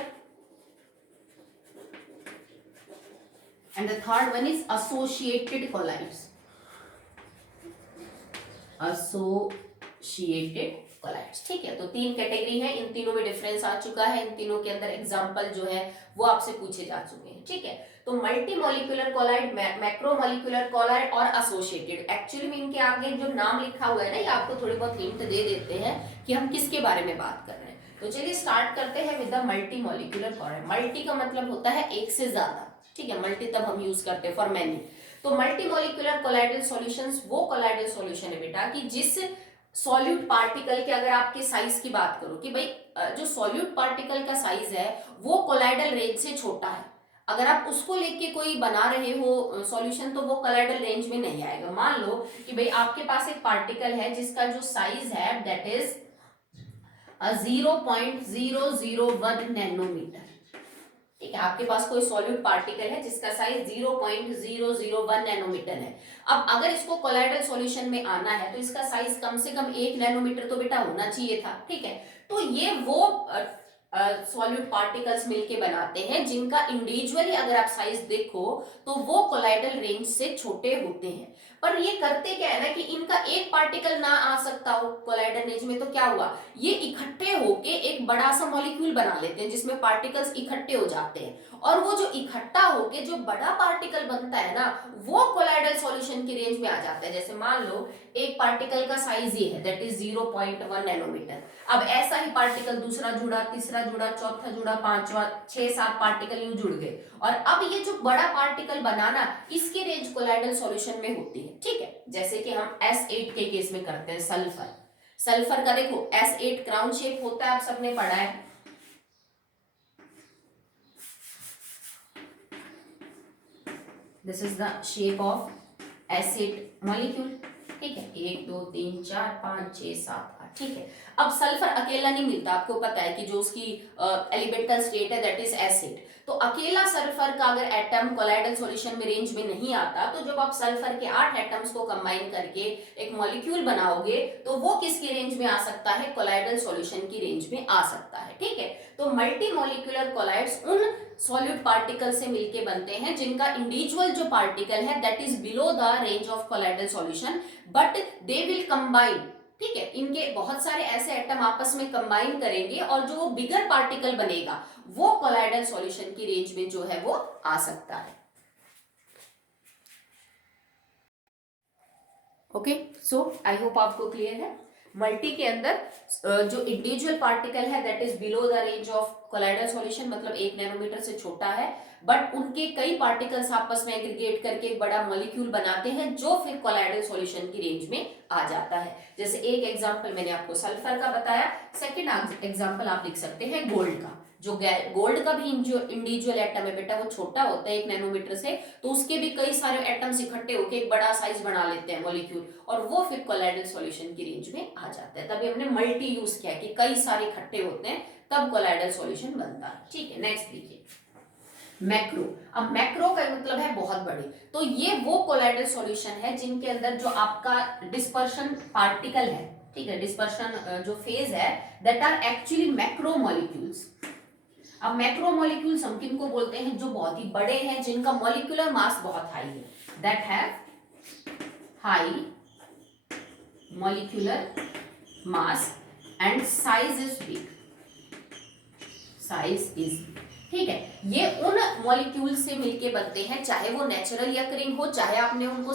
and the third one is associated colloids. ठीक है, तो तीन कैटेगरी है, इन तीनों में डिफरेंस आ चुका है, इन तीनों के अंदर एग्जांपल जो है वो आपसे पूछे जा चुके हैं। ठीक है, तो मल्टी मॉलिक्यूलर कोलाइड, मैक्रोमोलिक्यूलर कोलाइड और एसोसिएटेड, एक्चुअली में इनके आगे जो नाम लिखा हुआ है ना ये आपको थोड़ी बहुत हिंट दे देते हैं कि हम किसके बारे में बात कर रहे हैं। तो चलिए स्टार्ट करते हैं with the multi molecular colloid. Multi का मतलब होता है एक से ज्यादा। ठीक है, मल्टी तब हम यूज करते हैं फॉर मैनी। तो मल्टी मॉलिक्यूलर कोलाइडल सॉल्यूशंस वो कोलाइडल सॉल्यूशन है बेटा कि जिस सॉल्यूट पार्टिकल के, अगर आपके साइज की बात करो कि भाई जो सॉल्यूट पार्टिकल का साइज है वो कोलाइडल रेंज से छोटा है, अगर आप उसको लेके कोई बना रहे हो सॉल्यूशन तो वो कोलाइडल रेंज में नहीं आएगा। मान लो कि भाई आपके पास एक पार्टिकल है जिसका जो साइज है दैट इज 0.001 नैनोमीटर। ठीक है, आपके पास कोई सॉल्यूट पार्टिकल है जिसका साइज 0.001 नैनोमीटर है। अब अगर इसको कोलाइडल सॉल्यूशन में आना है तो इसका साइज कम से कम 1 नैनोमीटर तो बेटा होना चाहिए था। ठीक है, तो ये वो सॉल्यूट पार्टिकल्स मिलके बनाते हैं जिनका इंडिविजुअली अगर आप साइज देखो तो वो कोलाइडल रेंज से छोटे होते हैं। पर ये करते क्या है ना कि इनका एक पार्टिकल ना आ सकता हो कोलाइडल रेंज में, तो क्या हुआ, ये इकट्ठे होके एक बड़ा सा मॉलिक्यूल बना लेते हैं जिसमें पार्टिकल्स इकट्ठे हो जाते हैं, और वो जो इकट्ठा होके जो बड़ा पार्टिकल बनता है ना वो कोलाइडल सॉल्यूशन की रेंज में आ जाता है। जैसे मान लो एक पार्टिकल का साइज ये है दैट इज 0.1 नैनोमीटर। अब ऐसा ही पार्टिकल दूसरा जुड़ा, तीसरा जुड़ा, चौथा जुड़ा, पांचवा, 6-7 पार्टिकल यूं जुड़ गए, और अब ये जो बड़ा पार्टिकल बनाना इसकी रेंज कोलाइडल सॉल्यूशन में होती है। ठीक है, जैसे कि हम S8 के केस में करते हैं सल्फर। सल्फर का देखो S8 क्राउन शेप होता है, आप सबने पढ़ा है। This is the shape of S8 molecule. ठीक है, 1 2 3 4 5 6 7 8, ठीक है। अब सल्फर अकेला नहीं मिलता, आपको पता है कि जो उसकी एलिमेंटल स्टेट है दैट इज एसिड। तो अकेला सल्फर का अगर एटम कोलाइडल सॉल्यूशन में रेंज में नहीं आता, तो जब आप सल्फर के 8 एटम्स को कंबाइन करके एक मॉलिक्यूल बनाओगे तो वो किसकी रेंज में आ सकता है, कोलाइडल सॉल्यूशन की रेंज में आ सकता है, ठीक है। तो मल्टी मॉलिक्यूलर कोलाइड्स उन सॉलिड पार्टिकल से मिलके बनते हैं जिनका इंडिविजुअल जो पार्टिकल है that is below the range of colloidal solution, but they will combine, ठीक है। इनके बहुत सारे ऐसे एटम आपस में कंबाइन करेंगे और जो वो बिगर पार्टिकल बनेगा वो कोलाइडल सॉल्यूशन की रेंज में जो है वो आ सकता है। ओके, सो आई होप आपको क्लियर है। मल्टी के अंदर जो इंडिविजुअल पार्टिकल है that is below the range of colloidal solution, मतलब 1 नैनोमीटर से छोटा है, बट उनके कई पार्टिकल्स आपस में एग्रीगेट करके एक बड़ा मॉलिक्यूल बनाते हैं जो फिर कोलाइडल सॉल्यूशन की रेंज में आ जाता है। जैसे एक एग्जांपल मैंने आपको सल्फर का बताया, सेकंड एग्जांपल आप लिख सकते हैं गोल्ड का। जो गोल्ड का भी जो इंडिविजुअल एटम है बेटा वो छोटा होता है 1 नैनोमीटर से, तो उसके भी कई सारे एटम्स इकट्ठे होकर एक बड़ा साइज बना लेते हैं मॉलिक्यूल, और वो फिर कोलाइडल सॉल्यूशन की रेंज में आ जाता है। तभी हमने मल्टी यूज किया कि कई सारे इकट्ठे होते हैं तब कोलाइडल सॉल्यूशन बनता है, ठीक है। नेक्स्ट देखिए मैक्रो। अब मैक्रो का मतलब है बहुत बड़े, तो ये वो कोलाइडल सॉल्यूशन है जिनके अंदर जो आपका डिस्पर्शन पार्टिकल है, ठीक है, डिस्पर्शन जो फेज है that are actually macro molecules. अब मैक्रो मॉलिक्यूल्स हम किनको बोलते हैं, जो बहुत ही बड़े हैं, जिनका मॉलिक्यूलर मास बहुत हाई है, that have high molecular mass and size is big, size is, ठीक है। ये उन मॉलिक्यूल से मिलके बनते हैं, चाहे वो नेचुरली अकरिंग हो, चाहे आपने उनको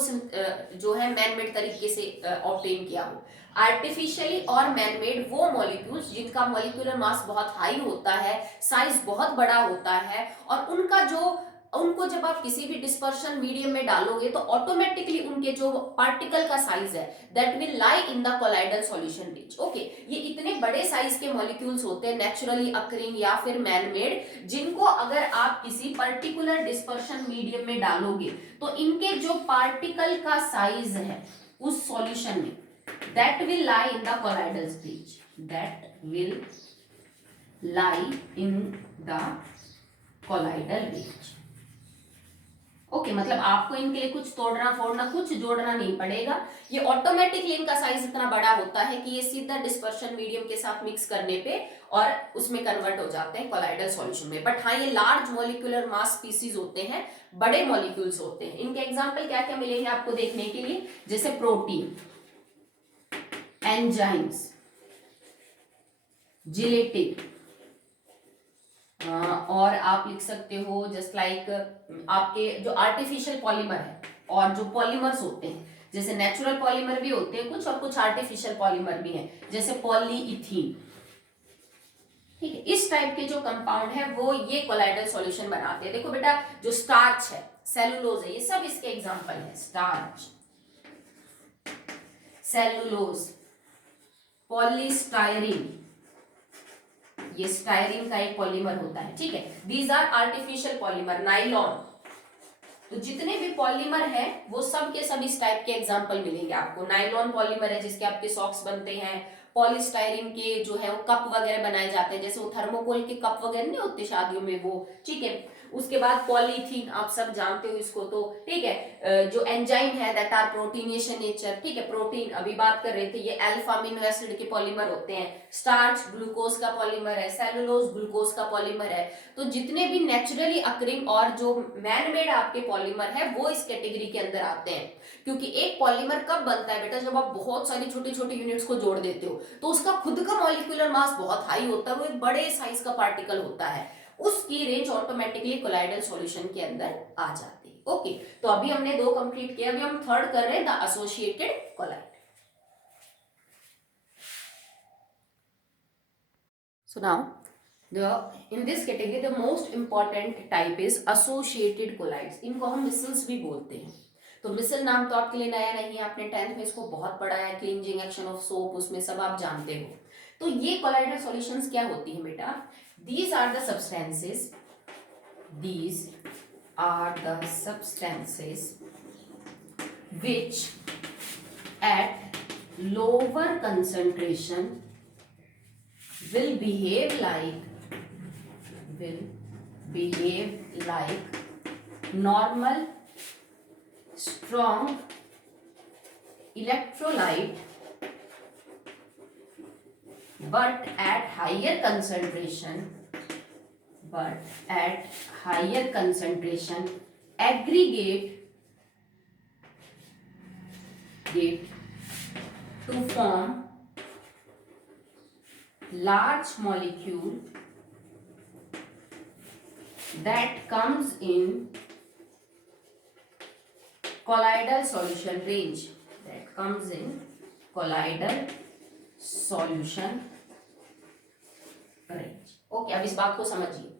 जो है मैन मेड तरीके से ऑब्टेन किया हो। आर्टिफिशियली और मैन मेड वो मॉलिक्यूल्स जिनका मॉलिक्यूलर मास बहुत हाई होता है, साइज बहुत बड़ा होता है, और उनको जब आप किसी भी डिस्पर्शन मीडियम में डालोगे तो ऑटोमेटिकली उनके जो पार्टिकल का साइज है that will lie in the colloidal solution range. Okay, ये इतने बड़े साइज के मॉलिक्यूल्स होते हैं नेचुरली अकरिंग या फिर मैन मेड, जिनको अगर आप किसी पर्टिकुलर डिस्पर्शन मीडियम में डालोगे तो इनके जो पार्टिकल का साइज है उस सॉल्यूशन में that will lie in the colloidal range, that will lie in the colloidal range. Okay, मतलब आपको इनके लिए कुछ तोड़ना फोड़ना कुछ जोड़ना नहीं पड़ेगा, ये ऑटोमेटिकली इनका साइज इतना बड़ा होता है कि ये सीधा डिस्पर्शन मीडियम के साथ मिक्स करने पे और उसमें कन्वर्ट हो जाते हैं कोलाइडल सॉल्यूशन में। बट हाँ, ये लार्ज मॉलिक्यूलर मास स्पीसीज होते हैं, बड़े मॉलिक्यूल्स होते हैं। इनके एग्जाम्पल क्या क्या मिलेंगे आपको देखने के लिए, जैसे प्रोटीन, एंजाइम्स, जिलेटिन, और आप लिख सकते हो जस्ट लाइक आपके जो आर्टिफिशियल पॉलीमर है और जो पॉलीमर्स होते हैं, जैसे नेचुरल पॉलीमर भी होते हैं कुछ और कुछ आर्टिफिशियल पॉलीमर भी हैं, जैसे पॉलीइथीन, ठीक है। इस टाइप के जो कंपाउंड है वो ये कोलाइडल सॉल्यूशन बनाते हैं। देखो बेटा, जो स्टार्च है, सेलुलोज है, ये सब इसके एग्जांपल है। स्टार्च, सेलुलोज, पॉलीस्टायरीन, ये स्टायरीन का एक पॉलीमर होता है, ठीक है। These are artificial polymer. Nylon, तो जितने भी पॉलीमर है वो सब के सब इस टाइप के एग्जांपल मिलेंगे आपको। नाइलॉन पॉलीमर है जिसके आपके सॉक्स बनते हैं। पॉलीस्टायरीन के जो है वो कप वगैरह बनाए जाते हैं, जैसे वो थर्मोकोल के कप वगैरह नहीं होते शादियों में वो, ठीक है। उसके बाद पॉलीथीन, आप सब जानते हो इसको तो, ठीक है। जो एंजाइम है दैट आर प्रोटीनेशन नेचर, ठीक है। प्रोटीन अभी बात कर रहे थे, ये अल्फा अमीनो एसिड के पॉलीमर होते हैं। स्टार्च ग्लूकोज का पॉलीमर है, सेलुलोज ग्लूकोज का पॉलीमर है। तो जितने भी नेचुरली अकरिंग और जो मैन मेड आपके पॉलीमर है वो इस कैटेगरी के अंदर आते हैं। क्योंकि एक पॉलीमर कब बनता है बेटा, जब आप बहुत सारी छोटी छोटी यूनिट्स को जोड़ देते हो, तो उसका खुद का मॉलिक्यूलर मास बहुत हाई होता है, वो एक बड़े साइज का पार्टिकल होता है, उसकी रेंज ऑटोमेटिकली कोलाइडल सॉल्यूशन के अंदर आ जाती है। ओके, तो अभी हमने 2 कंप्लीट किया, अभी हम थर्ड कर रहे हैं, the associated colloid. So now, in this category the most important type is associated colloids. इनको हम मिसल्स भी बोलते हैं। तो मिसल नाम तो आपके लिए नया नहीं है, आपने 10th में इसको बहुत पढ़ा है, क्लींजिंग एक्शन ऑफ सोप, उसमें सब आप जानते हो। तो ये कोलाइडल सॉल्यूशंस क्या होती है बेटा, these are the substances which at lower concentration will behave like normal strong electrolyte, but at higher concentration aggregate to form large molecule that comes in colloidal solution range. Okay, अब इस बात को समझिए।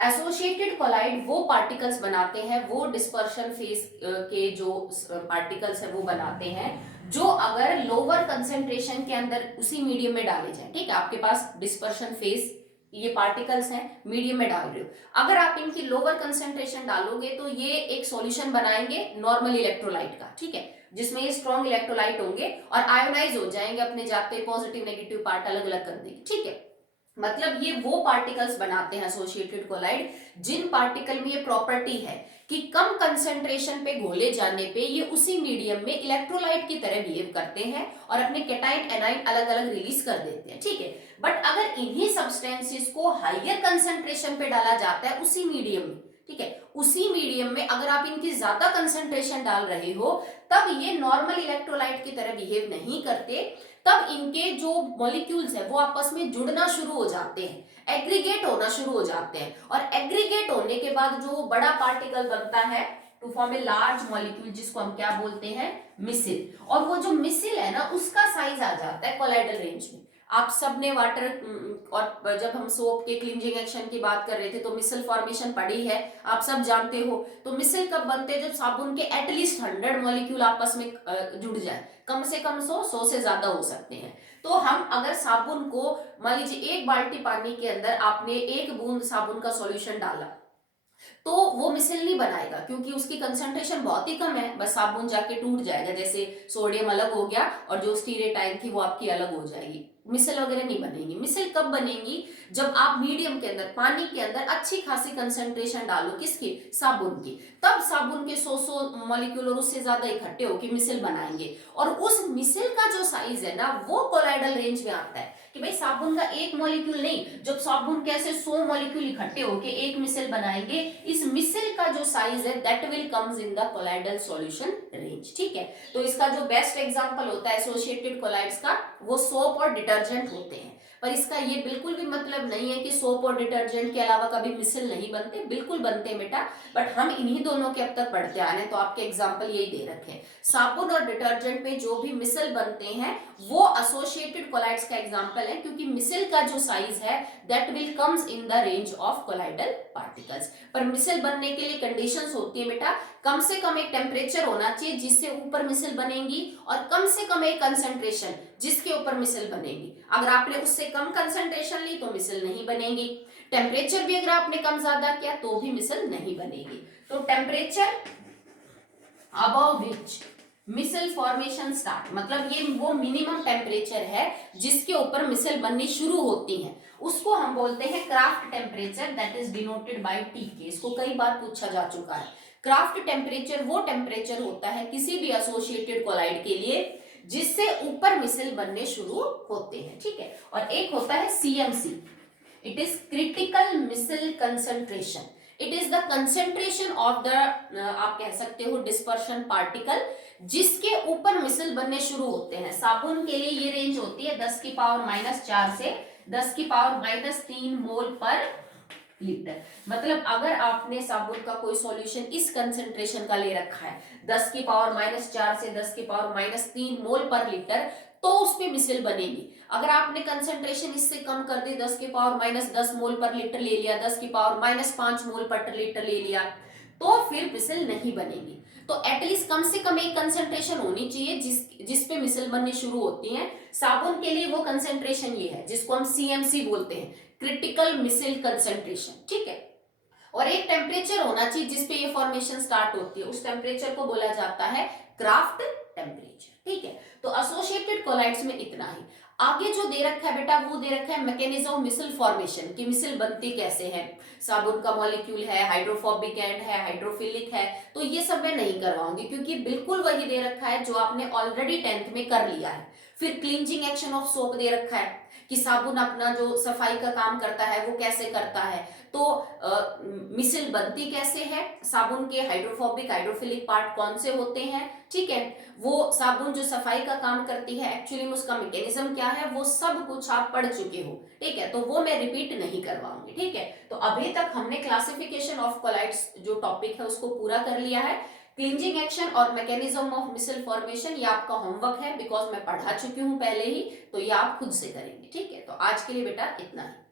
Associated collide वो particles बनाते हैं, वो dispersion phase के जो पार्टिकल्स है वो बनाते हैं जो अगर लोअर कंसेंट्रेशन के अंदर उसी मीडियम में डाले जाए। ठीक है, आपके पास डिस्पर्शन फेज ये पार्टिकल्स हैं, मीडियम में डाल रहे हो, अगर आप इनकी लोअर कंसेंट्रेशन डालोगे तो ये एक सॉल्यूशन बनाएंगे नॉर्मल इलेक्ट्रोलाइट का। ठीक है, जिसमें ये स्ट्रॉन्ग इलेक्ट्रोलाइट होंगे और आयोनाइज हो जाएंगे, अपने जाते पॉजिटिव नेगेटिव पार्ट अलग अलग कर देंगे। ठीक है, मतलब ये वो पार्टिकल्स बनाते हैं एसोसिएटेड कोलाइड जिन पार्टिकल में ये प्रॉपर्टी है कि कम कंसंट्रेशन पे घोले जाने पे ये उसी मीडियम में इलेक्ट्रोलाइट की तरह बिहेव करते हैं और अपने कैटाइन एनाइन अलग अलग रिलीज कर देते हैं। ठीक है, बट अगर इन्हीं सब्सटेंसेस को हायर कंसंट्रेशन पे डाला जाता है उसी मीडियम में, ठीक है, उसी मीडियम में अगर आप इनकी ज्यादा कंसंट्रेशन डाल रहे हो तब ये नॉर्मल इलेक्ट्रोलाइट की तरह बिहेव नहीं करते, तब इनके जो मॉलिक्यूल्स है वो आपस में जुड़ना शुरू हो जाते हैं, एग्रीगेट होना शुरू हो जाते हैं, और एग्रीगेट होने के बाद जो बड़ा पार्टिकल बनता है to form a large molecule जिसको हम क्या बोलते हैं, मिसिल। और वो जो मिसिल है ना उसका साइज आ जाता है कोलाइडल रेंज में। आप सबने वाटर और जब हम सोप के क्लींजिंग एक्शन की बात कर रहे थे तो मिसल फॉर्मेशन पढ़ी है, आप सब जानते हो। तो मिसल कब बनते हैं, जब साबुन के एटलीस्ट 100 मॉलिक्यूल आपस में जुड़ जाए, कम से कम 100 से ज्यादा हो सकते हैं। तो हम अगर साबुन को मान लीजिए 1 बाल्टी पानी के अंदर आपने 1 बूंद साबुन का सॉल्यूशन डाला तो वो मिसल नहीं बनाएगा क्योंकि उसकी कंसंट्रेशन बहुत ही कम है, बस साबुन जाके टूट जाएगा, जैसे सोडियम अलग हो गया और जो स्टीरेटाइन थी वो आपकी अलग हो जाएगी, मिसल वगैरह नहीं बनेगी। मिसल कब बनेगी, जब आप मीडियम के अंदर पानी के अंदर अच्छी खासी कंसंट्रेशन डालो, किसकी, साबुन की, तब साबुन के 100 मॉलिक्यूल और उससे ज्यादा इकट्ठे होकर मिसल बनाएंगे। और उस मिसल का जो साइज है ना वो कोलाइडल रेंज में आता है कि भाई साबुन का 1 मॉलिक्यूल नहीं, जब साबुन के ऐसे 100 मॉलिक्यूल इकट्ठे होके एक मिसल बनाएंगे, इस मिसल का जो साइज है that will comes in the colloidal solution range. ठीक है, तो इसका जो बेस्ट एग्जांपल होता है एसोसिएटेड कोलाइड्स का वो सोप और डिटर्जेंट होते हैं। पर इसका ये बिल्कुल भी मतलब नहीं है कि सोप और डिटर्जेंट के अलावा कभी मिसल नहीं बनते, बिल्कुल बनते हैं बेटा, बट हम इन्हीं दोनों के अब तक पढ़ते आ रहे हैं, तो आपके एग्जाम्पल यही दे रखे हैं। साबुन और डिटर्जेंट में जो भी मिसल बनते हैं वो एसोसिएटेड कोलाइड्स का एग्जाम्पल है, क्योंकि मिसल का जो साइज है that will comes in the range of colloidal particles. पर मिसल बनने के लिए कंडीशंस होती है बेटा, कम से कम एक टेम्परेचर होना चाहिए जिससे ऊपर मिसल बनेगी, और कम से कम एक कंसंट्रेशन जिसके ऊपर मिसल बनेगी। अगर आपने उससे कम कंसंट्रेशन ली तो मिसल नहीं बनेगी, टेम्परेचर भी अगर आपने कम ज्यादा किया तो भी मिसल नहीं बनेगी। तो temperature above which micelle formation start, मतलब ये वो मिनिमम टेम्परेचर है जिसके ऊपर मिसल बननी शुरू होती है, उसको हम बोलते हैं craft temperature, that is denoted by टीके। इसको कई बार पूछा जा चुका है। क्राफ्ट टेम्परेचर वो टेम्परेचर होता है किसी भी एसोसिएटेड कोलाइड के लिए जिससे ऊपर मिसल बनने शुरू होते हैं। ठीक है, और एक होता है CMC, it is critical micelle concentration, it is the concentration of the आप कह सकते हो डिस्पर्शन पार्टिकल जिसके ऊपर मिसल बनने शुरू होते हैं। साबुन के लिए ये रेंज होती है 10 की पावर -4 से 10 की पावर -3 मोल पर लीटर। मतलब अगर आपने साबुन का कोई सॉल्यूशन इस कंसेंट्रेशन का ले रखा है 10 की पावर -4 से 10 की पावर -3 मोल पर लीटर, तो उस पे मिसल बनेगी। अगर आपने कंसेंट्रेशन इससे कम कर दी, 10 की पावर -10 मोल पर लीटर ले लिया, 10 की पावर -5 मोल पर लीटर ले लिया, तो फिर मिसल नहीं बनेगी। तो एटलीस्ट कम से कम एक कंसेंट्रेशन होनी चाहिए जिस पे मिसल बननी शुरू होती है। साबुन के लिए वो कंसेंट्रेशन ये है जिसको हम सीएमसी बोलते हैं, क्रिटिकल मिसल कंसेंट्रेशन। ठीक है, और एक टेम्परेचर होना चाहिए जिसपे ये फॉर्मेशन स्टार्ट होती है, उस टेम्परेचर को बोला जाता है क्राफ्ट टेम्परेचर। ठीक है, तो एसोसिएटेड कोलाइड्स में इतना ही। आगे जो दे रखा है बेटा वो दे रखा है मैकेनिज्म ऑफ मिसल फॉर्मेशन, कि मिसल बनती कैसे है, साबुन का मॉलिक्यूल है, हाइड्रोफोबिक एंड है, हाइड्रोफिलिक है, तो ये सब मैं नहीं करवाऊंगी क्योंकि बिल्कुल वही दे रखा है जो आपने ऑलरेडी 10th में कर लिया है। फिर क्लींजिंग एक्शन ऑफ सोप दे रखा है कि साबुन अपना जो सफाई का काम करता है वो कैसे करता है, तो मिसल बनती कैसे है, साबुन के हाइड्रोफोबिक हाइड्रोफिलिक पार्ट कौन से होते हैं, ठीक है, वो साबुन जो सफाई का काम करती है एक्चुअली में उसका मैकेनिज्म क्या है, वो सब कुछ आप पढ़ चुके हो। ठीक है, तो वो मैं रिपीट नहीं करवाऊंगी। ठीक है, तो अभी तक हमने क्लासिफिकेशन ऑफ कोलाइड्स जो टॉपिक है उसको पूरा कर लिया है। क्लींजिंग एक्शन और मैकेनिज्म ऑफ मिसल फॉर्मेशन ये आपका होमवर्क है, बिकॉज मैं पढ़ा चुकी हूं पहले ही, तो ये आप खुद से करेंगे। ठीक है, तो आज के लिए बेटा इतना ही।